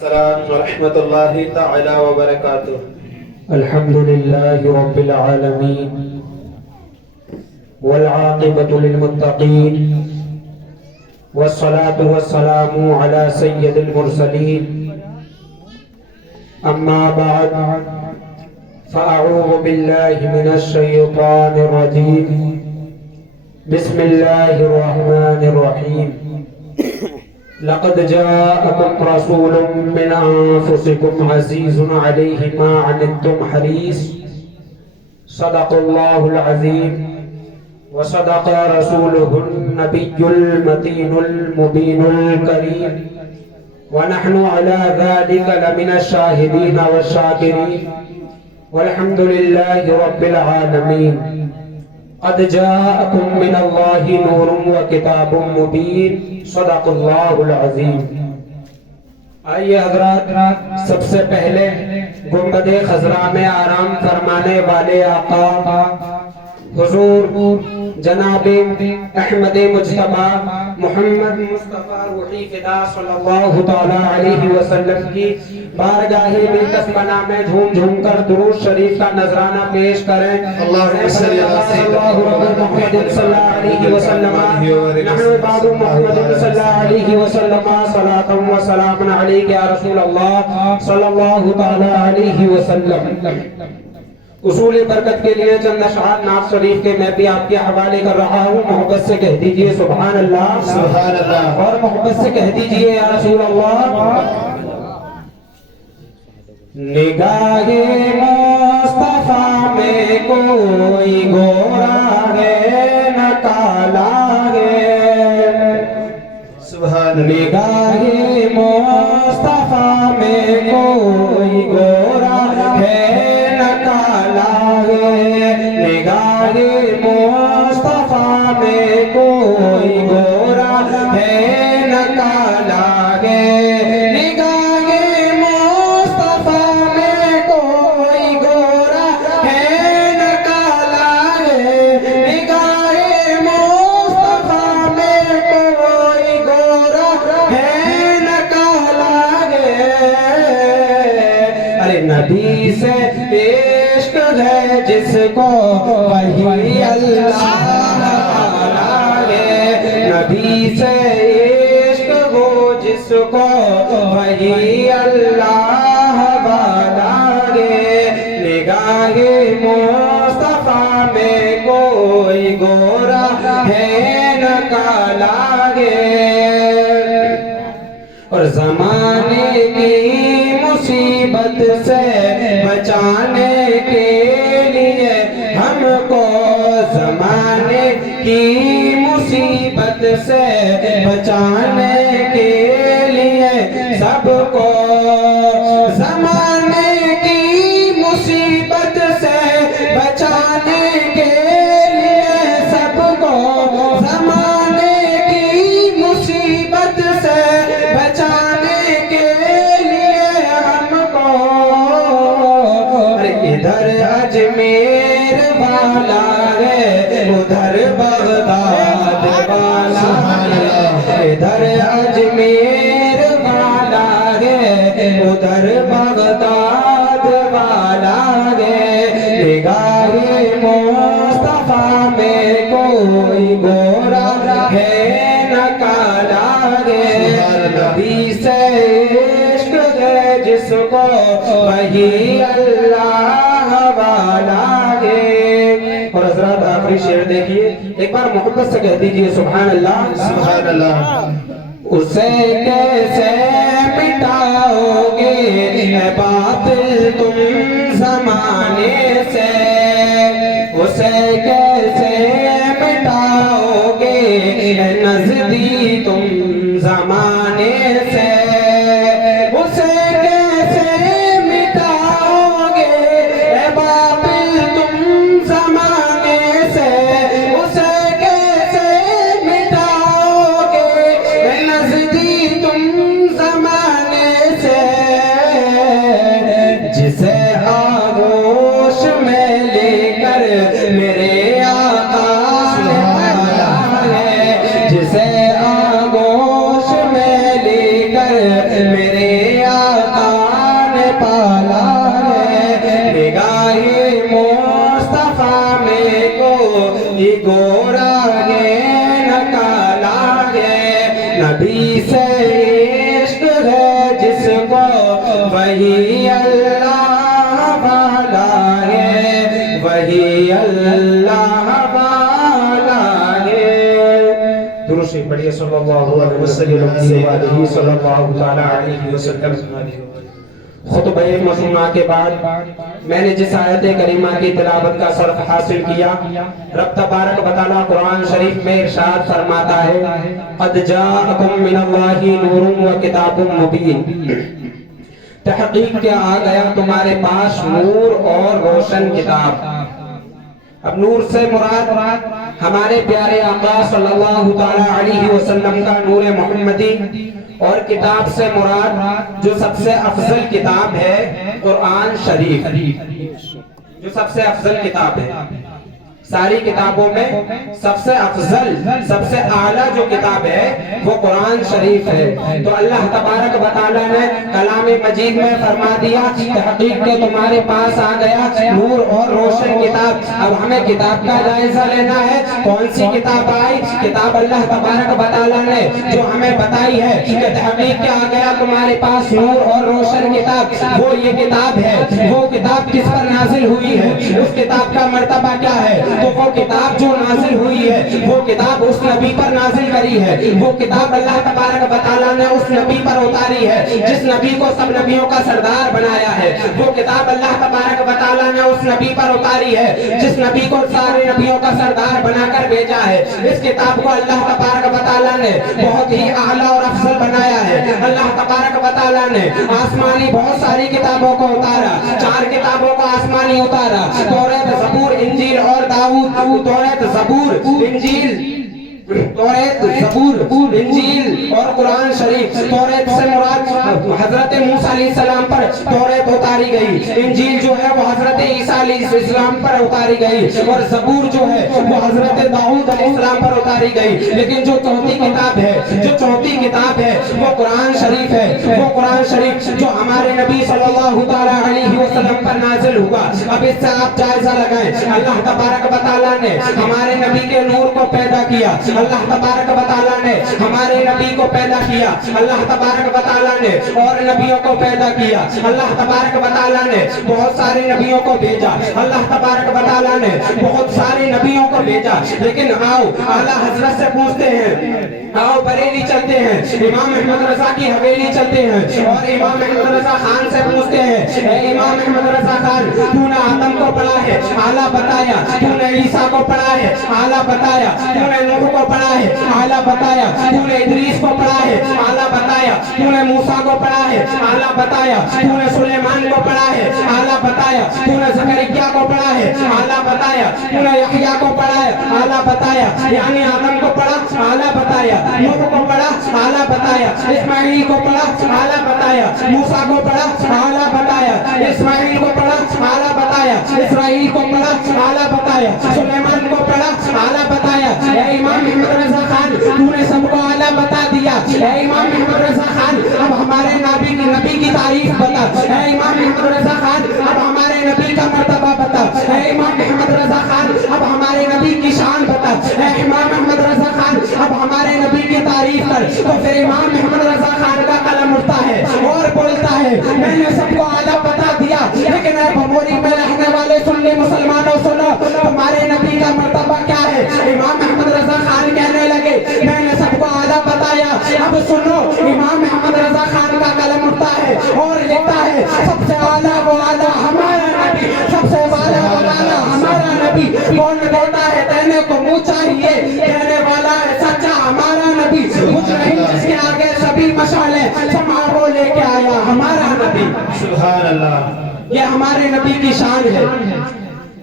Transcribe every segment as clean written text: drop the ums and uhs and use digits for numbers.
السلام ورحمة الله تعالى وبركاته. الحمد لله رب العالمين والعاقبة للمتقين والصلاة والسلام على سيد المرسلين. أما بعد فأعوذ بالله من الشيطان الرجيم. بسم الله الرحمن الرحيم. لقد جاءكم رسول من أنفسكم عزيز عليه ما عنتم حريص. صدق الله العظيم وصدق رسوله النبي المتين المبين الكريم، ونحن على ذلك لمن الشاهدين والشاكرين، والحمد لله رب العالمين. قد جاءكم من الله نور وكتاب مبين. صدق اللہ العظیم. آئیے حضرات، سب سے پہلے گنبد خضرا میں آرام فرمانے والے آقا حضور جناب احمد مجتبی محمد مصطفیٰ روحی فدا صلی اللہ تعالی علیہ وسلم کی بارگاہ مقدس پناہ میں جھوم جھوم کر درود شریف کا نذرانہ پیش کریں. اللہم صلی اللہ محمد صلی اللہ علیہ وسلم نحن عباد محمد صلی اللہ علیہ وسلم صلاۃ و سلام علیک یا رسول اللہ صلی اللہ تعالی علیہ وسلم. اصول برکت کے لیے چند اشعار نعت شریف کے میں بھی آپ کے حوالے کر رہا ہوں. محبت سے کہہ دیجئے سبحان اللہ، سبحان اللہ، اور محبت سے کہہ دیجئے یا رسول اللہ. نگاہ مصطفیٰ میں کوئی گورا ہے نہ کالا ہے. سبحان نگاہ مصطفیٰ میں کوئی گورا ہے نہ کالا ہے. نگاہ مصطفیٰ میں کوئی گورا ہے نہ کالا ہے. نگاہ مصطفیٰ میں کوئی گورا ہے نہ کالا ہے. نگاہ مصطفیٰ میں کوئی گورا ہے نہ کالا ہے. ارے نبی سے عشق ہے جس کو وہی اللہ ہے. نبی سے عشق ہو جس کو وہی اللہ والا ہے. نگاہ مصطفیٰ میں کوئی گورا ہے نہ کالا ہے. اور زمانے کی مصیبت سے بچانے کے لیے ہم کو، زمانے کی مصیبت سے بچانے کے لیے سب کو، زمانے کی مصیبت سے بچانے کے لیے سب کو، زمانے کی مصیبت سے بچانے کے لیے ہم کو. ادھر اجمیر والا ہے ادھر بغداد والا ہے. ادھر اجمیر والا ہے ادھر بغداد والا ہے. نگاہ مصطفیٰ میں کوئی گورا ہے نہ کالا ہے. نبی سے عشق ہے جس کو وہی اللہ والا ہے. اور حضرات آخری شعر دیکھیے، ایک بار محبت سے کہہ دیجئے سبحان اللہ، سبحان اللہ. اسے کیسے مٹاؤ گے اے باطل تم زمانے سے. اسے کیسے مٹاؤ گے اے نزدی تم زمانے سے. اسے کیسے مٹاؤ گے اے باطل تم زمانے سے. اسے کیسے مٹاؤ گے اے نزدی تم زمانے پالا ہے نگاہ مصطفیٰ میں کوئی گورا ہے نہ کالا ہے نبی سے عشق ہے جس کو وہی اللہ والا ہے وہی اللہ والا ہے درود شریف پڑھیے صلی اللہ علیہ وسلم صلی اللہ تعالی علیہ وسلم خطبہ مسنونہ کے بعد میں نے جس آیت کریمہ کی تلاوت کا شرف حاصل کیا رب تبارک و تعالی قرآن شریف میں ارشاد فرماتا ہے قد جاءکم من اللہ نور و کتاب مبین تحقیق کیا آ گیا تمہارے پاس نور اور روشن کتاب اب نور سے مراد ہمارے پیارے آقا صلی اللہ تعالی علیہ وسلم کا نور محمدی اور کتاب سے مراد جو سب سے افضل کتاب ہے قرآن شریف جو سب سے افضل کتاب ہے ساری کتابوں میں سب سے افضل سب سے اعلیٰ جو کتاب ہے وہ قرآن شریف ہے تو اللہ تبارک و تعالیٰ نے کلام مجید میں فرما دیا تحقیق کے تمہارے پاس آ گیا نور اور روشن کتاب اب ہمیں کتاب کا جائزہ لینا ہے کون سی کتاب آئی کتاب اللہ تبارک و تعالیٰ نے جو ہمیں بتائی ہے کہ تحقیق کے آ گیا تمہارے پاس نور اور روشن کتاب وہ یہ کتاب ہے وہ کتاب کس پر نازل ہوئی ہے اس کتاب کا مرتبہ کیا ہے تو وہ کتاب جو نازل ہوئی ہے وہ کتاب اس نبی پر نازل کری ہے وہ کتاب اللہ تبارک و تعالیٰ نے اس نبی پر اتاری ہے جس نبی کو سب نبیوں کا سردار بنایا ہے وہ کتاب اللہ تبارک و تعالیٰ نے اس نبی پر اتاری ہے جس نبی کو سارے نبیوں کا سردار بنا کر بھیجا ہے اس کتاب کو اللہ تبارک و تعالیٰ نے بہت ہی اعلیٰ اور افضل بنایا ہے اللہ تبارک و تعالیٰ نے آسمانی بہت ساری کتابوں کو اتارا 4 کتابوں کو آسمانی اتارا توریت زبور انجیل اور توریت زبور انجیل توریت زبور انجیل اور قرآن شریف توریت سے مراد حضرت موسیٰ علیہ السلام پر توریت اتاری گئی انجیل جو ہے وہ حضرت عیسیٰ علیہ السلام پر اتاری گئی اور زبور جو ہے وہ حضرت داؤد علیہ السلام پر اتاری گئی لیکن جو چوتھی کتاب ہے وہ قرآن شریف ہے وہ قرآن شریف جو ہمارے نبی صلی اللہ تعالی علیہ وسلم پر نازل ہوا اب اس سے آپ جائزہ لگائیں اللہ تبارک و تعالیٰ نے ہمارے نبی کے نور کو پیدا کیا اللہ تبارک و تعالیٰ نے ہمارے نبی کو پیدا کیا اللہ تبارک و تعالیٰ نے اور نبیوں کو پیدا کیا اللہ تبارک و تعالیٰ نے بہت سارے نبیوں کو بھیجا اللہ تبارک و تعالیٰ نے بہت سارے نبیوں کو بھیجا لیکن آؤ اعلیٰ حضرت سے پوچھتے ہیں آؤ بریلی چلتے ہیں امام احمد رضا کی حویلی چلتے ہیں اور امام احمد رضا خان سے پوچھتے ہیں اے امام احمد رضا خان تو نے آدم کو پڑھا ہے اعلیٰ بتایا تو نے عیسیٰ کو پڑھا ہے اعلیٰ بتایا تو نے نوح کو پڑھا ہے اعلیٰ بتایا تو نے ادریس کو پڑھا ہے اعلیٰ بتایا تو نے موسیٰ کو پڑھا ہے اعلیٰ بتایا تو نے سلیمان کو پڑھا ہے اعلیٰ بتایا تو نے زکریا کو پڑھا ہے اعلیٰ بتایا تو نے یحییٰ کو پڑھا ہے اعلیٰ بتایا یعنی آدم کو پڑھا اعلیٰ بتایا نوح کو پڑھا اعلیٰ بتایا اسماعیل کو پڑھا اعلیٰ بتایا موسیٰ کو پڑھا اعلیٰ بتایا اسماعیل کو پڑھا اعلیٰ بتایا اسرائیل کو پڑھا اعلیٰ بتایا سلیمان کو پڑھا اعلیٰ بتایا اے امام احمد رضا خان تو نے سب کو اعلیٰ بتا دیا اے امام احمد رضا خان اب ہمارے نبی کی تعریف بتا اے امام احمد رضا خان اب ہمارے نبی کا مرتبہ بتا اے امام احمد رضا خان اب ہمارے نبی کی شان بتا اے امام احمد رضا خان اب ہمارے نبی کی تعریف کر تو پھر امام احمد رضا خان کا قلم اٹھتا ہے اور بولتا ہے میں نے سب کو اعلیٰ بتا دیا لیکن اے بھموری میں رہنے والے سنی مسلمانوں سنو تمہارے نبی کا مرتبہ کیا ہے امام احمد رضا خان کہنے لگے میں نے سب کو اعلیٰ بتایا اب سنو امام احمد رضا خان کا قلم اٹھتا ہے اور لکھتا ہے سب سے اعلیٰ وہ اعلیٰ ہمارا نبی سب سے اعلیٰ وہ اعلیٰ ہمارا نبی کون دیتا ہے دینے کو منہ چاہیے کہنے والا ہے سچا ہمارا نبی کچھ نہیں جس کے آگے سبھی مشالیں سما وہ لے کے آیا ہمارا نبی سبحان اللہ یہ ہمارے نبی کی شان ہے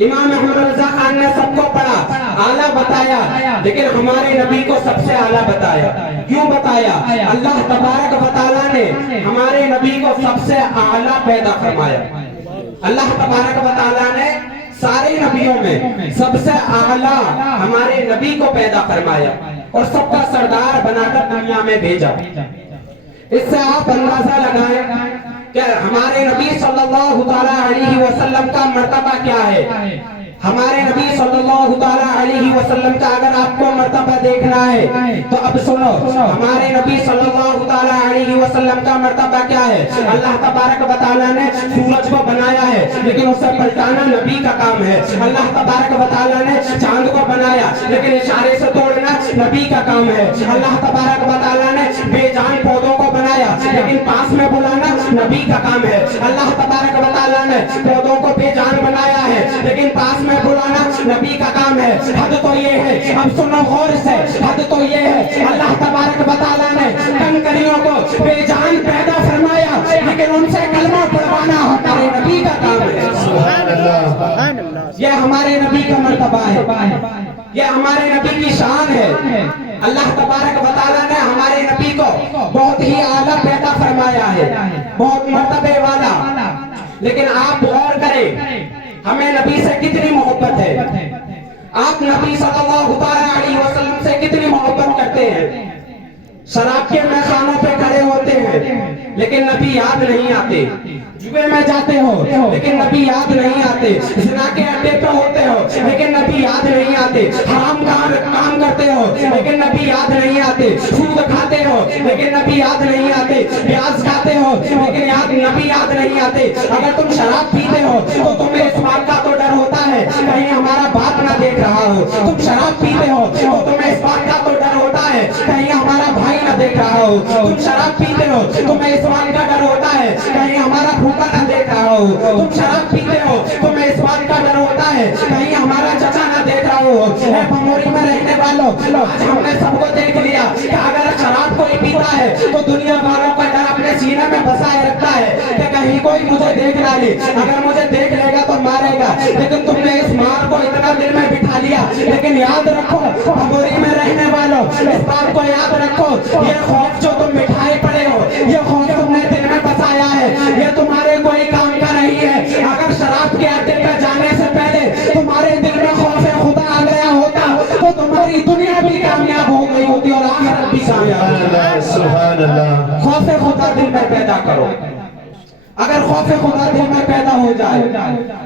امام احمد رضا خان نے سب کو پڑھا اعلیٰ بتایا لیکن ہمارے نبی کو سب سے اعلیٰ بتایا کیوں بتایا اللہ تبارک و تعالیٰ نے ہمارے نبی کو سب سے اعلیٰ پیدا فرمایا اللہ تبارک و تعالیٰ نے سارے نبیوں میں سب سے اعلیٰ ہمارے نبی کو پیدا فرمایا اور سب کا سردار بنا کر دنیا میں بھیجا اس سے آپ اندازہ لگائیں کہ ہمارے نبی صلی اللہ تعالیٰ علیہ وسلم کا مرتبہ کیا ہے. ہمارے نبی صلی اللہ تعالیٰ علیہ وسلم کا اگر آپ کو مرتبہ دیکھنا ہے تو اب سنو. ہمارے نبی صلی اللہ تعالیٰ علیہ وسلم کا مرتبہ کیا ہے. اللہ تبارک و تعالیٰ نے سورج کو بنایا ہے لیکن اسے پلٹانا نبی کا کام ہے. اللہ تبارک و تعالیٰ نے چاند کو بنایا لیکن اشارے سے توڑنا نبی کا کام ہے. اللہ تبارک و تعالیٰ نے بے جان پودوں کو بنایا لیکن پاس میں بلانا نبی کا کام ہے. اللہ تبارک و تعالیٰ نے پودوں کو بے جان بنایا ہے لیکن پاس میں بلانا نبی کا کام ہے. حد تو یہ ہے, اب سنو غور سے, حد تو یہ ہے اللہ تبارک و تعالیٰ نے کنکریوں کو بے جان پیدا فرمایا لیکن ان سے کلمہ پڑھوانا ہمارے نبی کا کام ہے. سبحان اللہ. یہ ہمارے نبی کا مرتبہ ہے, یہ ہمارے نبی کی شان ہے. اللہ تبارک و تعالیٰ نے ہمارے نبی کو بہت ہی اعلیٰ پیدا فرمایا ہے, بہت مرتبے والا. لیکن آپ غور کریں ہمیں نبی سے کتنی محبت ہے. آپ نبی صلی اللہ علیہ وسلم سے کتنی محبت کرتے ہیں. شراب کے میخانوں پہ کھڑے ہوتے ہیں لیکن نبی یاد نہیں آتے. جوے میں جاتے ہو لیکن نبی یاد نہیں آتے. زنا کے اڈے پہ ہوتے ہو لیکن نبی یاد نہیں آتے. حرام کام کرتے ہو لیکن نبی یاد نہیں آتے. سود کھاتے ہو لیکن نبی یاد نہیں آتے. پیاز کھاتے ہو لیکن نبی یاد نہیں آتے. اگر تم شراب پیتے ہو تو تمہیں اس بات کا تو ڈر ہوتا ہے کہیں ہمارا باپ نہ دیکھ رہا ہو. تم شراب پیتے ہو تو تمہیں اس بات کا تو ڈر ہوتا ہے کہیں ہمارا بھائی نہ دیکھ رہا ہو. تم شراب پیتے ہو تمہیں اس بات کا ڈر ہوتا ہے کہیں ہمارا پھوپھا نہ دیکھ رہا ہو. تم شراب پیتے ہو تمہیں اس بات کا ڈر ہوتا ہے کہیں ہمارا چچا نہ دیکھ رہا ہو. اے پموری میں رہنے والوں, آج ہم نے سب کو دیکھ لیا کہ اگر شراب کوئی پیتا ہے تو دنیا والوں کا ڈر اپنے سینے میں بسائے رکھتا ہے کہ کہیں کوئی مجھے دیکھ نہ لے. اگر مجھے دیکھ لے گا تو مارے گا. لیکن تم نے اس مار کو اتنا دل میں بٹھا لیا. لیکن یاد رکھو پموری میں رہنے والوں, اس بات کو یاد رکھو, یہ خوف جو تم مٹھائے پڑے ہو, یہ خوف تم نے دل میں بسایا ہے, یہ تمہارے کوئی کام کا نہیں ہے. اگر شراب کے اڈے پہ جانے سے پہلے تمہارے دل میں خوف خدا آ گیا ہوتا تو تمہاری دنیا بھی کامیاب ہو گئی ہوتی اور آخرت بھی کامیاب. سبحان اللہ. خوف خدا دل میں پیدا کرو. اگر خوف خدا دل میں پیدا ہو جائے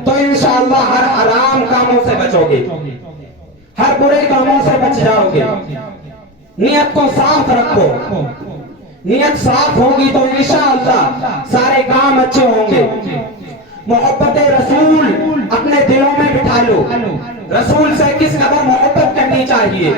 تو انشاءاللہ ہر حرام کاموں سے بچو گے, ہر برے کاموں سے بچ جاؤ گے. نیت کو صاف رکھو, نیت صاف ہوگی تو انشاءاللہ سارے کام اچھے ہوں گے. محبت رسول اپنے دلوں میں بٹھا لو. رسول سے کس قدر محبت کرنی چاہیے,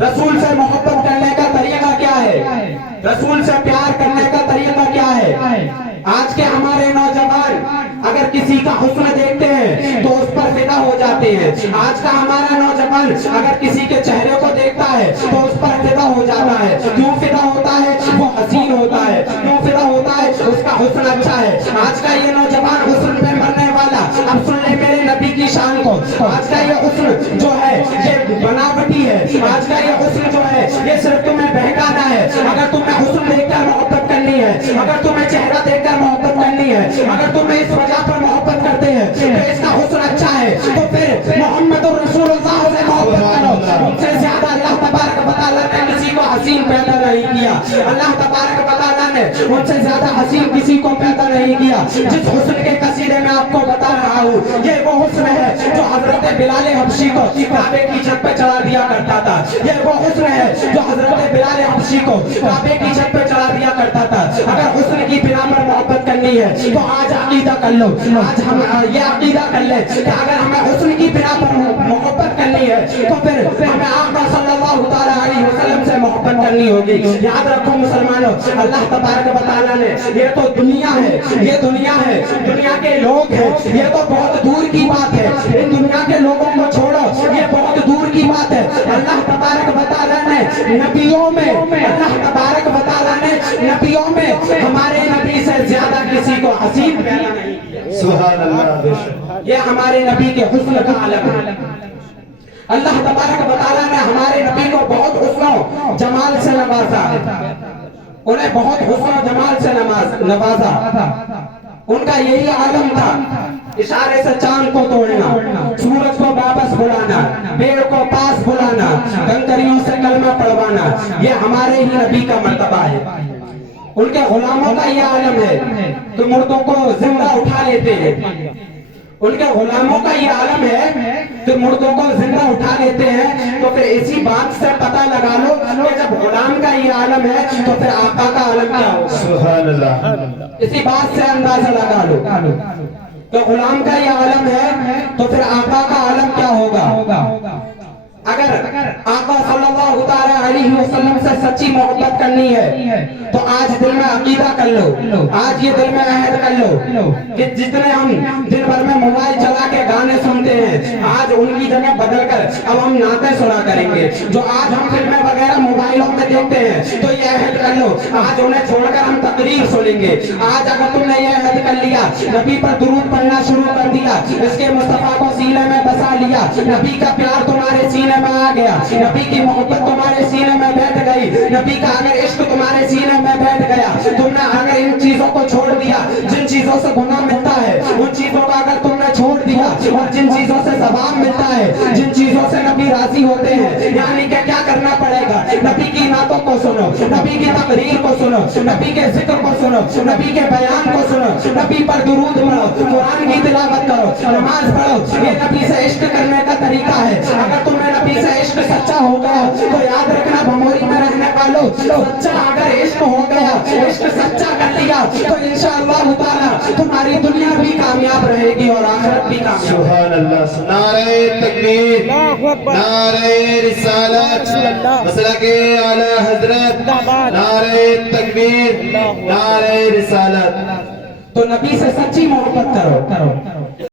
رسول سے محبت کرنے کا طریقہ کیا ہے, رسول سے پیار کرنے کا طریقہ کیا ہے. آج کے ہمارے نوجوان اگر کسی کا حسن دیکھتے ہیں تو اس پر فدا ہو جاتے ہیں. آج کا ہمارا نوجوان اگر کسی کے چہرے کو دیکھتا ہے تو اس پر فدا ہو جاتا ہے. کیوں فدا ہوتا ہے, وہ حسین ہوتا ہے. کیوں فدا ہوتا ہے, اس کا حسن اچھا ہے. آج کا یہ نوجوان حسن پہ مرنے والا, اب سن لے میرے نبی کی شان کو. آج کا یہ حسن جو ہے یہ بناوٹی ہے. آج کا یہ حسن جو ہے یہ صرف تمہیں بہکانا ہے. اگر تمہیں حسن دیکھ کر محبت کرنی ہے, اگر تمہیں چہرہ دیکھ کر محبت کرنی ہے, اگر تمہیں اس وجہ پر محبت کرتے ہیں کہ اس کا حسن اچھا ہے تو پھر محمد رسول اللہ سے محبت کرو. ان سے زیادہ اللہ تبارک و تعالیٰ نے کسی کو حسین پیدا نہیں کیا. اللہ تبارک و تعالیٰ نے ان سے زیادہ حسین کسی کو پیدا نہیں کیا. جس حسن کے قصیدے میں آپ کو بتا رہا ہوں یہ وہ حسن ہے جو حضرت بلال حبشی کو کعبے کی چھت پہ چڑھا دیا کرتا تھا. یہ وہ حسن ہے جو حضرت بلال حبشی کو کعبے کی چھت پہ چڑھا دیا کرتا تھا. اگر حسن کی بنا پر محبت کرنی ہے تو آج عقیدہ کر لو. آج ہم یہ عقیدہ کر لیں کہ اگر ہمیں حسن کی بنا پر محبت کرنی ہے تو پھر ہمیں آقا صلی اللہ تعالیٰ علیہ وسلم سے محبت کرنی ہوگی. یاد رکھو مسلمانوں, اللہ تبارک و تعالیٰ نے یہ تو دنیا ہے, یہ دنیا ہے, دنیا کے لوگ ہیں, یہ تو بہت دور کی بات ہے. ان دنیا کے لوگوں کو چھوڑو, یہ بہت دور کی بات ہے. اللہ تبارک و تعالیٰ نے نبیوں میں, اللہ تبارک و تعالیٰ نے نبیوں میں ہمارے نبی سے زیادہ کسی کو حسین پیدا نہیں کیا. سبحان اللہ. بے شک یہ ہمارے نبی کے حسن کا عالم ہے. اللہ تبارک و تعالیٰ نے ہمارے نبی کو بہت حسن و جمال سے نوازا ہے. انہیں بہت حسن و جمال سے نوازا. ان کا یہی عالم تھا, اشارے سے چاند کو توڑنا, سورج کو واپس بلانا, پیڑ کو پاس بلانا, کنکریوں سے کلمہ پڑھوانا. یہ ہمارے ہی نبی کا مرتبہ ہے. ان کے غلاموں کا یہ عالم ہے کہ مردوں کو زندہ اٹھا لیتے ہیں. ان کے غلاموں کا یہ عالم ہے کہ مردوں کو زندہ اٹھا لیتے ہیں. تو پھر اسی بات سے پتہ لگا لو کہ جب غلام کا یہ عالم ہے تو پھر آقا کا عالم کیا ہوگا. سبحان اللہ. اسی بات سے اندازہ لگا لو کہ غلام کا یہ عالم ہے تو پھر آقا کا عالم کیا ہوگا. اگر آقا صلی اللہ تعالی علیہ وسلم سے سچی محبت کرنی ہے تو آج دل میں عقیدہ کر لو, آج یہ دل میں عہد کر لو کہ جتنے ہم دن بھر میں موبائل چلا کے گانے سنتے ہیں آج ان کی جگہ بدل کر اب ہم نعتیں سنا کریں گے. جو آج ہم فلمیں وغیرہ موبائلوں میں دیکھتے ہیں تو یہ عہد کر لو آج انہیں چھوڑ کر ہم تقریر سنیں گے. آج اگر تم نے یہ عہد کر لیا, نبی پر درود پڑھنا شروع کر دیا, اس کے مصطفیٰ کو سینے میں بسا لیا, نبی کا پیار تمہارے سینے میں آ گیا, نبی کی محبت تمہارے سینے میں بیٹھ گئی, نبی کا اگر عشق تمہارے سینے میں بیٹھ گیا, تم نے اگر ان چیزوں کو چھوڑ دیا جن چیزوں سے گناہ ملتا ہے, ان چیزوں کو اگر تم نے چھوڑ دیا اور جن چیزوں سے ثواب ملتا ہے, جن چیزوں سے نبی راضی ہوتے ہیں, یعنی کہ کیا کرنا پڑے گا. نبی کی نعتوں کو سنو, نبی کی تقریر کو سنو, نبی کے ذکر کو سنو, نبی کے بیان کو سنو, نبی پر درود پڑھو, قرآن کی تلاوت کرو, نماز پڑھو. یہ نبی سے عشق کرنے کا طریقہ ہے. اگر تم نے نبی سے عشق سچا ہو گیا تو یاد رکھنا بھموری میں رہنے والوں, سچا اگر عشق ہو گیا, عشق سچا کر لیا تو انشاءاللہ تعالی تمہاری دنیا بھی کامیاب رہے گی اور آخرت بھی کامیاب. سبحان اللہ. نعرہ تکبیر, نعرہ رسالت, مسلک اعلی حضرت, نعرہ تکبیر, نعرہ رسالت. تو نبی سے سچی محبت کرو.